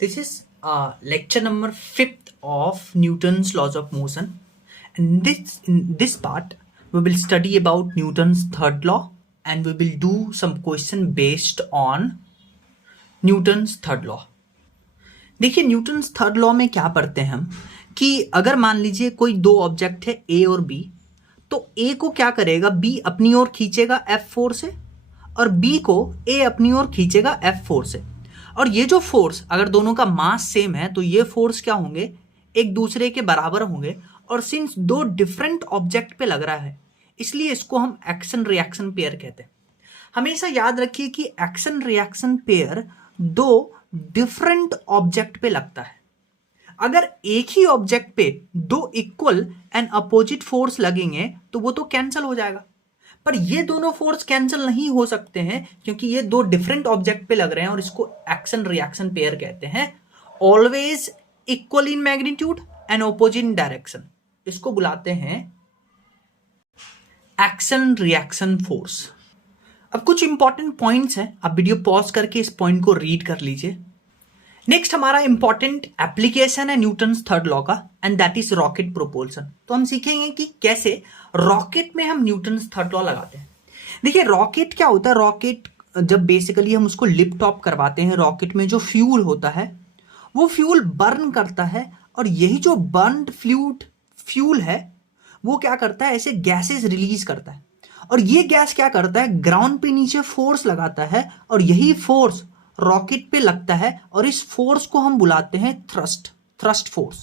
This is lecture number 5th of Newton's laws of motion. And in this part, we will study about Newton's third law and we will do some question based on Newton's third law. देखिए Newton's third law में क्या पढ़ते हैं हम कि अगर मान लीजिए कोई दो ऑब्जेक्ट है ए और बी, तो ए को क्या करेगा, बी अपनी ओर खींचेगा F4 से और बी को ए अपनी ओर खींचेगा F4 से। और ये जो फोर्स, अगर दोनों का मास सेम है तो ये फोर्स क्या होंगे, एक दूसरे के बराबर होंगे। और सिंस दो डिफरेंट ऑब्जेक्ट पे लग रहा है इसलिए इसको हम एक्शन रिएक्शन पेयर कहते हैं। हमेशा याद रखिए कि एक्शन रिएक्शन पेयर दो डिफरेंट ऑब्जेक्ट पे लगता है। अगर एक ही ऑब्जेक्ट पे दो इक्वल एंड अपोजिट फोर्स लगेंगे तो वो तो कैंसिल हो जाएगा, पर ये दोनों फोर्स कैंसिल नहीं हो सकते हैं क्योंकि ये दो डिफरेंट ऑब्जेक्ट पे लग रहे हैं और इसको एक्शन रिएक्शन पेयर कहते हैं। Always equal in magnitude and opposite in direction, इसको बुलाते हैं एक्शन रिएक्शन फोर्स। अब कुछ इंपॉर्टेंट पॉइंट्स हैं, आप वीडियो पॉज करके इस पॉइंट को रीड कर लीजिए। नेक्स्ट हमारा इंपॉर्टेंट एप्लीकेशन है न्यूटन्स थर्ड लॉ का and that is rocket propulsion. तो हम सीखेंगे कि कैसे रॉकेट में हम न्यूटन्स थर्ड लॉ लगाते हैं। देखिए रॉकेट क्या होता है, रॉकेट जब बेसिकली हम उसको लिफ्ट ऑफ करवाते हैं, रॉकेट में जो फ्यूल होता है वो फ्यूल बर्न करता है और यही जो बर्न्ड फ्यूल है वो क्या करता है, ऐसे गैसेस रिलीज करता है और ये गैस क्या करता है, ग्राउंड पे नीचे फोर्स लगाता है और यही फोर्स रॉकेट पे लगता है और इस फोर्स को हम बुलाते हैं थ्रस्ट फोर्स।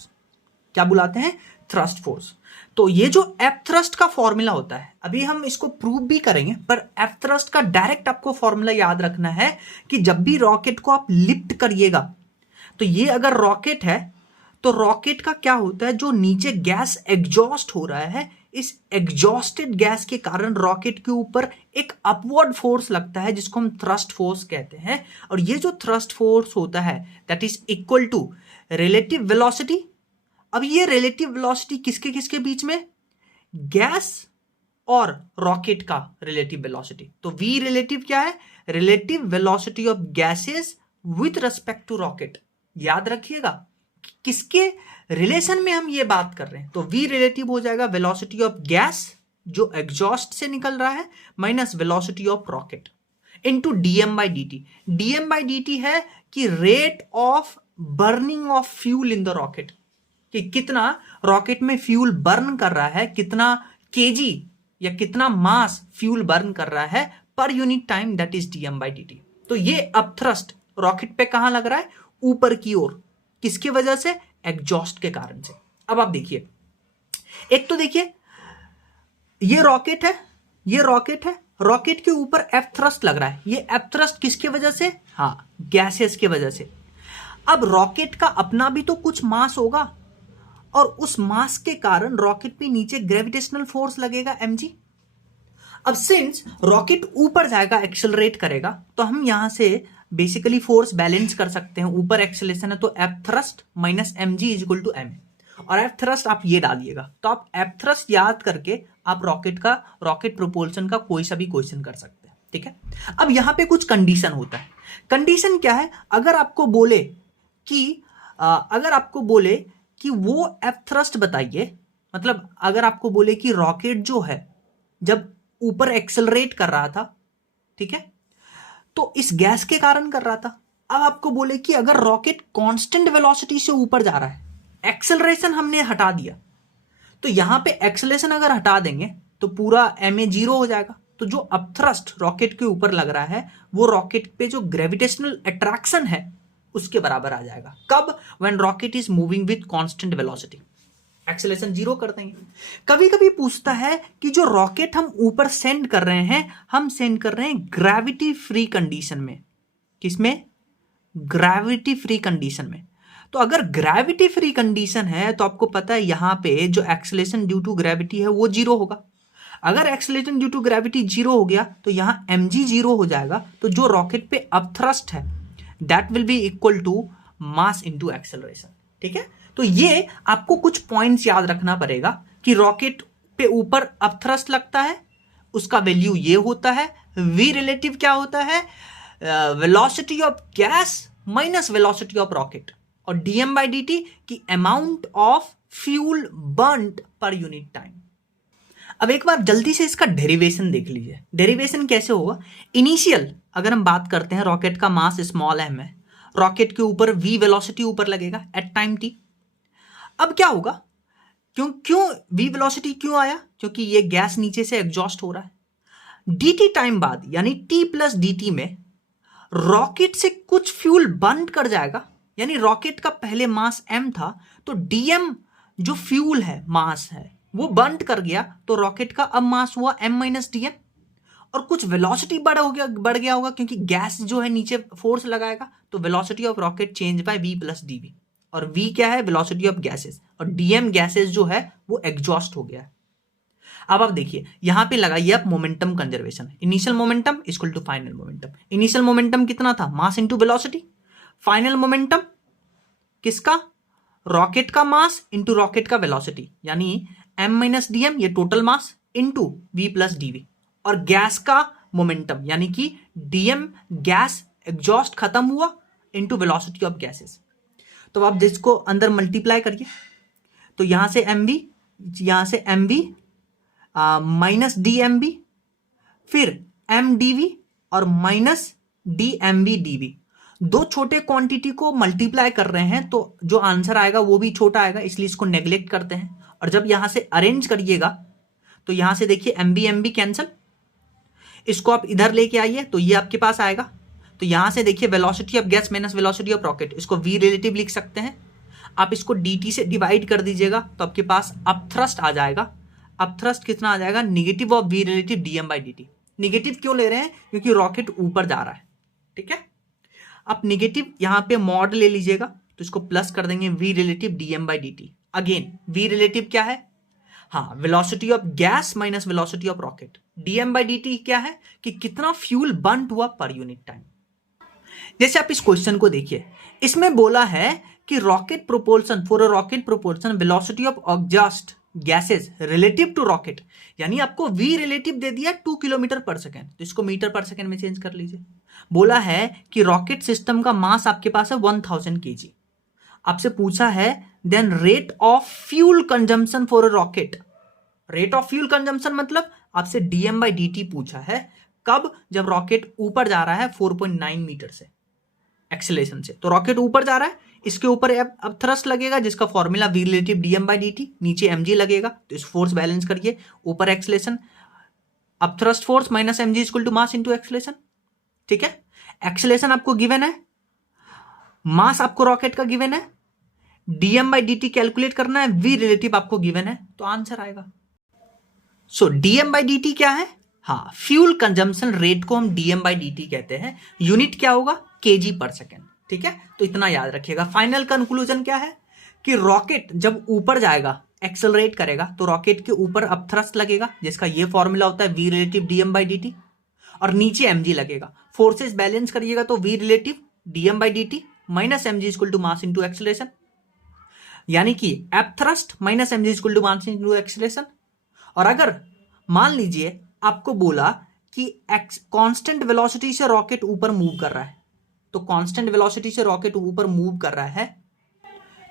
क्या बुलाते हैं, थ्रस्ट फोर्स। तो ये जो एफ थ्रस्ट का फॉर्मूला होता है, अभी हम इसको प्रूव भी करेंगे, पर एफ थ्रस्ट का डायरेक्ट आपको फॉर्मूला याद रखना है कि जब भी रॉकेट को आप लिफ्ट करिएगा तो ये अगर रॉकेट है तो रॉकेट का क्या होता है, जो नीचे गैस एग्जॉस्ट हो रहा है, इस एग्जॉस्टेड गैस के कारण रॉकेट के ऊपर एक अपवर्ड फोर्स लगता है जिसको हम थ्रस्ट फोर्स कहते हैं। और ये जो थ्रस्ट फोर्स होता है that is equal to relative velocity. अब ये रिलेटिव वेलोसिटी किसके किसके बीच में, गैस और रॉकेट का रिलेटिव वेलोसिटी। तो v रिलेटिव क्या है, relative velocity of gases with respect to rocket. याद रखिएगा किसके रिलेशन में हम ये बात कर रहे हैं, तो v रिलेटिव हो जाएगा वेलोसिटी ऑफ गैस जो एग्जॉस्ट से निकल रहा है minus velocity of rocket into dm by dt। dm by dt है कि rate of burning of fuel in the rocket, कि कितना रॉकेट में फ्यूल बर्न कर रहा है, कितना केजी या कितना मास फ्यूल बर्न कर रहा है per unit time, that is dm by dt। तो ये अपथ्रस्ट रॉकेट पे कहां लग रहा है, ऊपर की ओर, किसकी वजह से, एग्जॉस्ट के कारण से। अब आप देखिए, एक तो देखिए ये रॉकेट है, ये रॉकेट है, रॉकेट के ऊपर एफ थ्रस्ट लग रहा है। ये एफ थ्रस्ट किसकी वजह से, हाँ गैसेस की वजह से। अब रॉकेट का अपना भी तो कुछ मास होगा और उस मास के कारण रॉकेट पे नीचे ग्रेविटेशनल फोर्स लगेगा mg। अब सिंस रॉकेट ऊपर जाएगा, एक्सेलरेट करेगा, तो हम यहां से बेसिकली फोर्स बैलेंस कर सकते हैं। ऊपर एक्सेलेरेशन है तो F thrust minus mg is equal to m, और एफ थ्रस्ट आप ये डालिएगा तो आप एफ थ्रस्ट याद करके आप रॉकेट प्रोपल्शन का कोई सा भी क्वेश्चन कर सकते हैं, ठीक है। अब यहां पे कुछ कंडीशन होता है। कंडीशन क्या है, अगर आपको बोले कि वो एफ थ्रस्ट बताइए, मतलब अगर आपको बोले कि रॉकेट जो है जब ऊपर एक्सेलरेट कर रहा था, ठीक है, तो इस गैस के कारण कर रहा था। अब आपको बोले कि अगर रॉकेट कांस्टेंट वेलोसिटी से ऊपर जा रहा है, एक्सेलरेशन हमने हटा दिया, तो यहां पे एक्सेलरेशन अगर हटा देंगे तो पूरा ma 0 हो जाएगा। तो जो अपथ्रस्ट रॉकेट के ऊपर लग रहा है वो रॉकेट पे जो ग्रेविटेशनल अट्रैक्शन है उसके बराबर आ जाएगा। कब, when rocket is moving with constant velocity, acceleration 0 कर देंगे। कभी कभी पूछता है कि जो रॉकेट हम ऊपर सेंड कर रहे हैं, हम सेंड कर रहे हैं ग्रेविटी फ्री कंडीशन में। किसमें, ग्रेविटी फ्री कंडीशन में। तो अगर ग्रेविटी फ्री कंडीशन है तो आपको पता है यहां पे जो एक्सेलरेशन ड्यू टू ग्रेविटी है वो 0 होगा। अगर एक्सेलरेशन ड्यू टू ग्रेविटी 0 हो गया तो यहां mg 0 हो जाएगा। तो जो रॉकेट पे अपथ्रस्ट है that will be equal to mass into acceleration, ठीक है। तो ये आपको कुछ पॉइंट्स याद रखना पड़ेगा कि रॉकेट पे ऊपर अपथ्रस्ट लगता है, उसका वैल्यू ये होता है। v रिलेटिव क्या होता है, velocity of gas minus velocity of rocket, और dm by dt की amount of fuel burned per unit time. अब एक बार जल्दी से इसका डेरिवेशन देख लीजिए। डेरिवेशन कैसे होगा? इनिशियल अगर हम बात करते हैं, रॉकेट का मास स्मॉल m है, रॉकेट के ऊपर v वेलोसिटी ऊपर लगेगा एट टाइम t। अब क्या होगा, क्यों v वेलोसिटी क्यों आया? क्योंकि ये गैस नीचे से एग्जॉस्ट हो रहा है। dt टाइम बाद यानी t प्लस dt में रॉकेट से कुछ फ्यूल बर्न कर जाएगा, यानी रॉकेट का पहले मास m था, तो dm जो फ्यूल है, मास है, वो बर्न कर गया, तो रॉकेट का अब मास हुआ m माइनस dm, और कुछ वेलोसिटी बढ़ गया होगा क्योंकि गैस जो है नीचे फोर्स लगाएगा, तो velocity of rocket change bye v plus dv, और v क्या है? वेलोसिटी ऑफ गैसेस, और dm गैसेस जो है वो एग्जॉस्ट हो गया है। अब आप देखिए यहां पे लगाइए आप momentum conservation. Initial momentum equal to final momentum. Initial momentum कितना था? Mass into velocity. Final momentum किसका? रॉकेट का मास इंटू रॉकेट का वेलोसिटी, यानी m माइनस dm, ये total mass, into v plus dv, और गैस का मोमेंटम यानी कि dm गैस एग्जॉस्ट खत्म हुआ इंटू वेलोसिटी ऑफ गैसेस। तो आप जिसको अंदर मल्टीप्लाई करिए, तो यहां से mv, यहां से mv माइनस dmv, फिर mdv और माइनस dmv dv। दो छोटे क्वांटिटी को मल्टीप्लाई कर रहे हैं तो जो आंसर आएगा वो भी छोटा आएगा, इसलिए इसको नेग्लेक्ट करते हैं। और जब यहां से अरेंज करिएगा तो यहां से देखिए mb mb कैंसल, इसको आप इधर लेके आइए तो ये आपके पास आएगा। तो यहां से देखिए velocity of gas minus velocity of rocket, इसको v रिलेटिव लिख सकते हैं। आप इसको dt से डिवाइड कर दीजिएगा तो आपके पास अपथ्रस्ट आ जाएगा। अपथ्रस्ट कितना आ जाएगा? Negative of v relative dm by dt। Negative क्यों ले रहे हैं? क्योंकि रॉकेट ऊपर जा रहा है, ठीक है। आप निगेटिव यहां पे मॉड ले लीजिएगा तो इसको प्लस कर देंगे v relative dm by dt। Again v relative क्या है? हाँ, velocity of gas minus velocity of rocket. dm by dt क्या है? कि कितना फ्यूल बर्न हुआ पर यूनिट टाइम। जैसे आप इस क्वेश्चन को देखिए, इसमें बोला है कि rocket propulsion, for a rocket propulsion velocity of exhaust gases relative to rocket, यानी आपको v रिलेटिव दे दिया 2 किलोमीटर पर सेकेंड, तो इसको मीटर पर सेकेंड में चेंज कर लीजिए। बोला है कि रॉकेट सिस्टम का मास आपके पास है 1000 kg। आपसे पूछा है then rate of fuel consumption for a rocket. Rate of fuel consumption मतलब आपसे dm by dt पूछा है, कब? जब रॉकेट ऊपर जा रहा है 4.9 मीटर से एक्सेलेरेशन से। तो रॉकेट ऊपर जा रहा है, इसके ऊपर अब थ्रस्ट लगेगा जिसका formula v relative dm by dt, नीचे mg लगेगा, तो इस फोर्स बैलेंस करिए, ऊपर एक्सेलेरेशन, अब thrust force minus mg equal to mass into acceleration, ठीक है। एक्सेलेरेशन आपको गिवन है, मास आपको रॉकेट का गिवन है, dm by dt कैलकुलेट करना है, v रिलेटिव आपको गिवन है, तो आंसर आएगा। सो dm by dt क्या है? हाँ, फ्यूल कंजम्पशन रेट को हम dm by dt कहते हैं। यूनिट क्या होगा? kg पर सेकेंड, ठीक है। तो इतना याद रखिएगा। फाइनल कंक्लूजन क्या है कि रॉकेट जब ऊपर जाएगा, एक्सेलरेट करेगा, तो रॉकेट के ऊपर अब थ्रस्ट लगेगा जिसका ये फॉर्मूला होता है v relative dm by dt, और नीचे mg लगेगा। फोर्सेस बैलेंस करिएगा तो v relative dm by dt minus mg equal to mass into acceleration, यानी कि F thrust minus mg equal to mass into acceleration. और अगर मान लीजिए आपको बोला कि कांस्टेंट वेलोसिटी से रॉकेट ऊपर मूव कर रहा है, तो कांस्टेंट वेलोसिटी से रॉकेट ऊपर मूव कर रहा है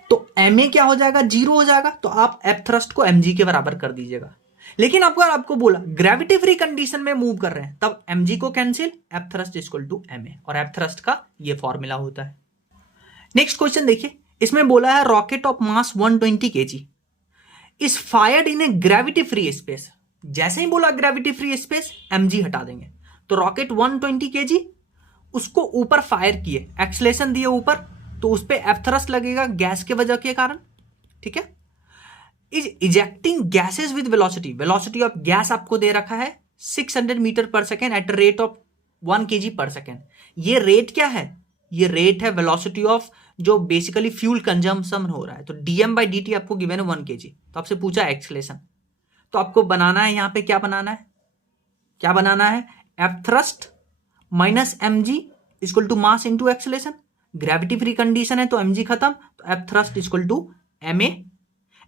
तो ma क्या हो जाएगा? 0 हो जाएगा। तो आप एफ थ्रस्ट को mg के बराबर कर दीजिएगा। लेकिन आपको बोला ग्रेविटी फ्री कंडीशन में मूव कर रहे हैं, तब mg को cancel, F thrust equal to ma, और एफ थ्रस्ट का ये फॉर्मूला होता है। नेक्स्ट क्वेश्चन देखिए, इसमें बोला है rocket of mass 120 kg is fired in a gravity free space. जैसे ही बोला ग्रेविटी फ्री स्पेस, mg हटा देंगे। तो रॉकेट 120 kg उसको ऊपर फायर किए, एक्सेलेरेशन दिए ऊपर, तो उस पर एफ थ्रस्ट लगेगा गैस के वजह के कारण, ठीक है। Is ejecting gases with velocity, velocity of gas आपको दे रखा है 600 मीटर पर second at rate of 1 kg पर सेकेंड। ये रेट क्या है? ये रेट है वेलोसिटी ऑफ जो बेसिकली फ्यूल कंजम्पशन हो रहा है। तो dm by dt आपको गिवन है 1 kg। तो आपसे पूछा एक्सेलेरेशन, तो आपको बनाना है यहां पे क्या बनाना है? क्या बनाना है? F thrust minus mg equal to mass into acceleration. Gravity free condition है तो mg खत्म, तो F thrust equal to ma।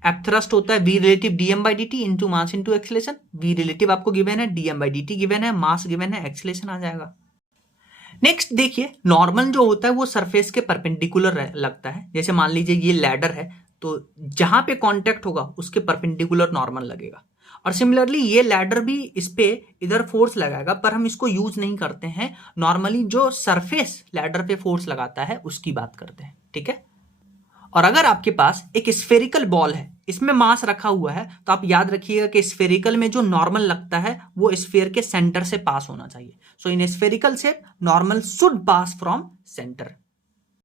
F thrust होता है v relative dm by dt into mass into acceleration. v relative आपको given है, dm by dt given है, mass given है, एक्सेलेरेशन आ जाएगा। नेक्स्ट देखिए, नॉर्मल जो होता है वो सरफेस के परपेंडिकुलर लगता है। जैसे मान लीजिए ये लैडर है, तो जहां पे कांटेक्ट होगा उसके परपेंडिकुलर नॉर्मल लगेगा। और सिमिलरली ये लैडर भी इस पे इधर फोर्स लगाएगा, पर हम इसको यूज नहीं करते हैं। नॉर्मली जो सरफेस लैडर पे फोर्स लगाता है उसकी बात करते हैं, ठीक है। और अगर आपके पास एक स्फेरिकल बॉल है, इसमें मास रखा हुआ है, तो आप याद रखिएगा कि स्फेरिकल में जो नॉर्मल लगता है वो स्फेयर के सेंटर से पास होना चाहिए। So in spherical shape normal should pass from centre.